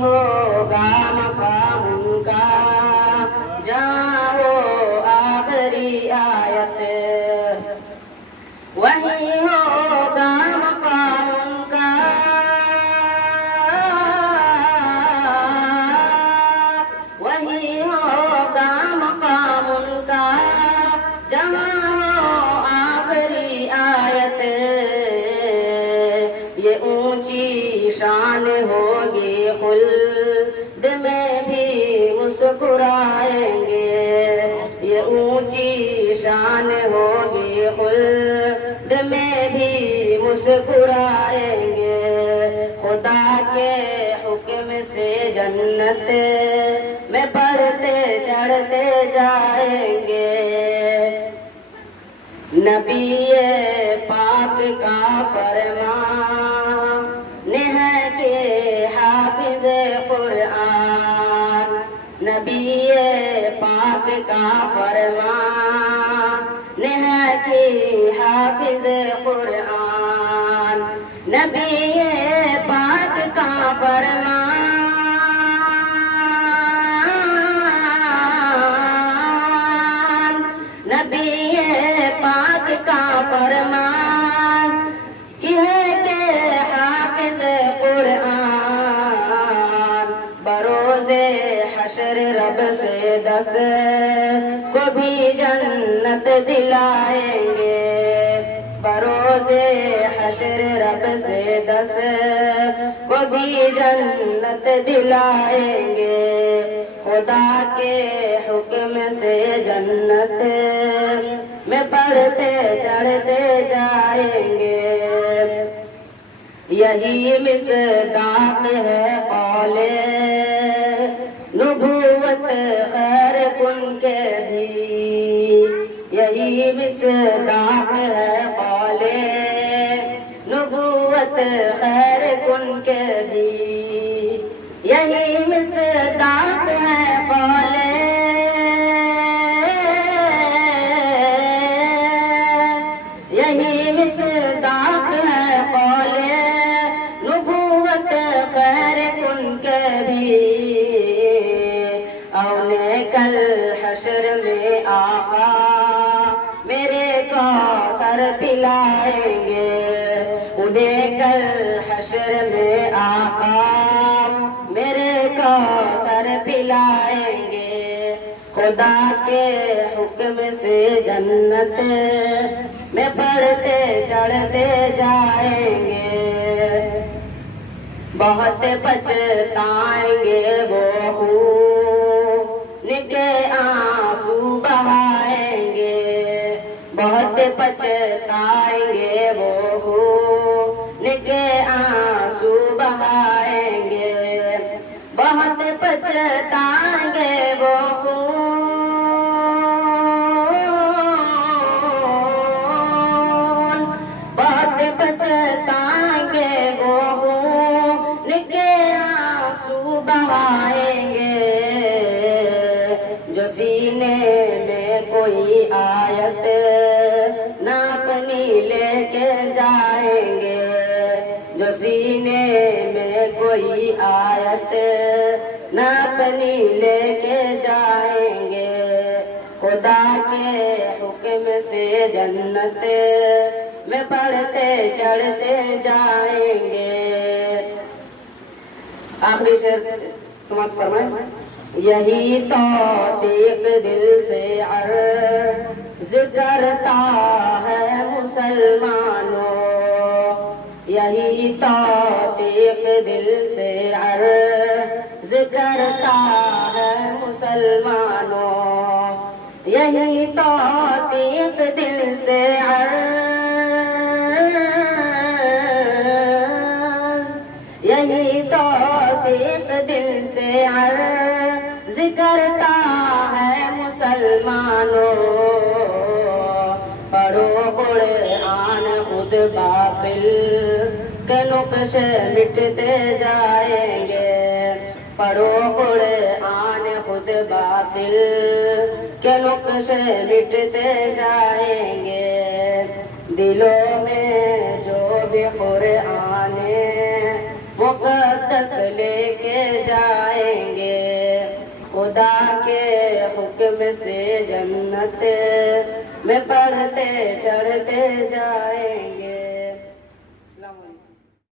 ہوگا مقام ان کا جہاں ہو آخری آیت، وہی ہوگا مقام ان کا، وہی ہوگا مقام ان کا جہاں ہو آخری آیت۔ یہ اونچی شان ہوگی خلد میں بھی مسکرائیں گے، یہ اونچی شان ہوگی خلد میں بھی مسکرائیں گے۔ خدا کے حکم سے جنت میں بڑھتے چڑھتے جائیں گے۔ نبی پاک کا فرمان ہے کہ حافظ قرآن، نبی پاک کا فرمان ہے کہ حافظ قرآن، نبی پاک کا فرمان، نبی پاک کا فرمان ہے کہ حافظ قرآن بروز حشر رب سے 10 کو بھی جنت دلائیں گے، بروز حشر رب سے 10 کو بھی جنت دلائیں گے۔ خدا کے حکم سے جنت میں بڑھتے چڑھتے جائیں گے۔ یہی مصداق ہے قول نبوت خیر کن کے بھی، یہی مصداق ہے قول نبوت خیر کن کے بھی، یہی مصداق ہے قول یہی مصداق ہے قول نبوت خیر کن کے بھی۔ اونے کل حشر میں آقا میرے کوثر پلائیں گے، انہیں کل حشر میں آقا میرے کوثر پلائیں گے۔ خدا کے حکم سے جنت میں بڑھتے چڑھتے جائیں گے۔ بہت پچھتائیں گے وہ خون کے آنسو بہائیں گے، بہت پچھتائیں گے وہ خون کے آنسو بہائیں گے، بہت پچھتائیں گے وہ خون پچھتائیں گے وہ خون کے آنسو بہائیں گے۔ جو سینے میں کوئی آیت نہ اپنی لے کے جائیں گے، جو سینے میں کوئی آیت نہ اپنی لے کے جائیں گے۔ خدا کے حکم سے جنت میں بڑھتے چڑھتے جائیں گے۔ آخری شعر سماعت فرمائیں۔ یہی توثیق دل سے عرض کرتا ہے مسلمانوں، یہی توثیق دل سے عرض کرتا ہے مسلمانوں، یہی توثیق دل سے یہی توثیق دل سے عرض کرتا ہے مسلمانوں۔ پڑھو قرآن خود باطل کے نقش مٹتے جائیں گے، پڑھو قرآن خود باطل کے نقش مٹتے جائیں گے۔ دلوں میں جو بھی قرآن مقدس لے کے جائیں گے، خدا کے حکم سے جنت میں بڑھتے چڑھتے جائیں